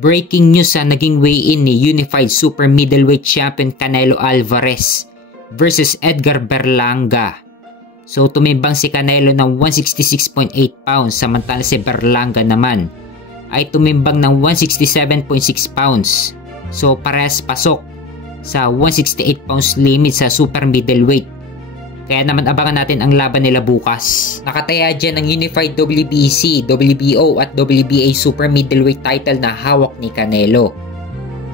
Breaking news sa naging weigh-in ni Unified Super Middleweight Champion Canelo Alvarez versus Edgar Berlanga. So tumimbang si Canelo ng 166.8 pounds samantala si Berlanga naman ay tumimbang ng 167.6 pounds. So parehas pasok sa 168 pounds limit sa super middleweight. Kaya naman abangan natin ang laban nila bukas. Nakataya dyan ang Unified WBC, WBO at WBA Super Middleweight title na hawak ni Canelo.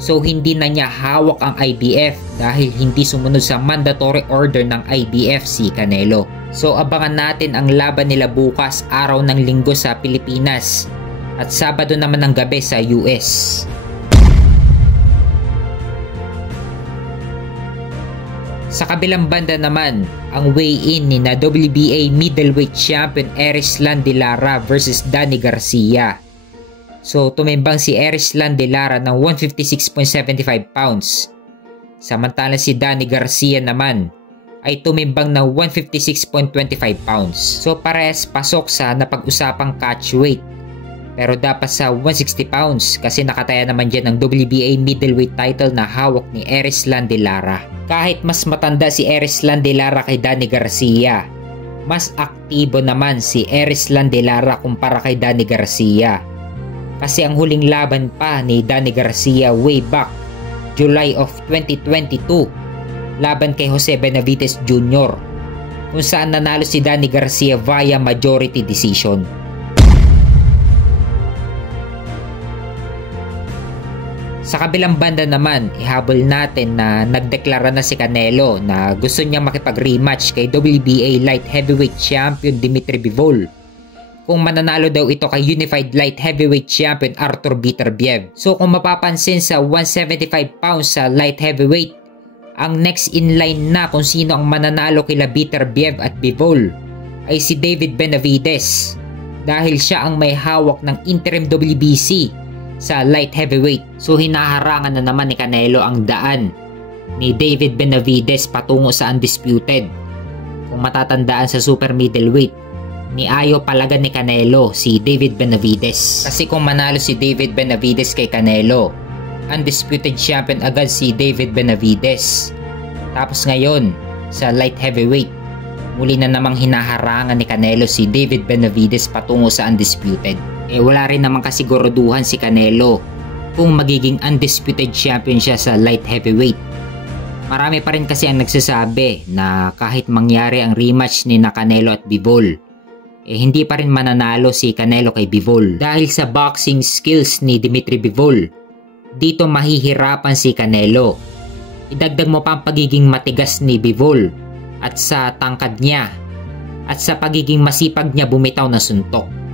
So hindi na niya hawak ang IBF dahil hindi sumunod sa mandatory order ng IBF si Canelo. So abangan natin ang laban nila bukas araw ng Linggo sa Pilipinas at Sabado naman ng gabi sa US. Sa kabilang banda naman, ang weigh-in ni na WBA Middleweight Champion Erislan de Lara versus Danny Garcia. So tumimbang si Erislan de Lara ng 156.75 pounds. Samantala si Danny Garcia naman ay tumimbang ng 156.25 pounds. So parehas pasok sa napag-usapang catch weight. Pero dapat sa 160 pounds kasi nakataya naman dyan ang WBA middleweight title na hawak ni Erislan de Lara. Kahit mas matanda si Erislan de Lara kay Danny Garcia, mas aktibo naman si Erislan de Lara kumpara kay Danny Garcia. Kasi ang huling laban pa ni Danny Garcia way back July of 2022 laban kay Jose Benavides Jr. kung saan nanalo si Danny Garcia via majority decision. Sa kabilang banda naman, ihabol natin na nagdeklara na si Canelo na gusto niyang makipag-rematch kay WBA Light Heavyweight Champion Dimitri Bivol kung mananalo daw ito kay Unified Light Heavyweight Champion Artur Beterbiev. So kung mapapansin sa 175 pounds sa Light Heavyweight, ang next in line na kung sino ang mananalo kila Beterbiev at Bivol ay si David Benavides dahil siya ang may hawak ng interim WBC sa light heavyweight. So hinaharangan na naman ni Canelo ang daan ni David Benavides patungo sa undisputed. Kung matatandaan sa super middleweight, niayo palaga ni Canelo si David Benavides. Kasi kung manalo si David Benavides kay Canelo, undisputed champion agad si David Benavides. Tapos ngayon sa light heavyweight, muli na namang hinaharangan ni Canelo si David Benavides patungo sa undisputed. Wala rin namang kasiguraduhan si Canelo kung magiging undisputed champion siya sa light heavyweight. Marami pa rin kasi ang nagsasabi na kahit mangyari ang rematch ni na Canelo at Bivol, hindi pa rin mananalo si Canelo kay Bivol. Dahil sa boxing skills ni Dimitri Bivol, dito mahihirapan si Canelo. Idagdag mo pa ang pagiging matigas ni Bivol at sa tangkad niya at sa pagiging masipag niya bumitaw ng suntok.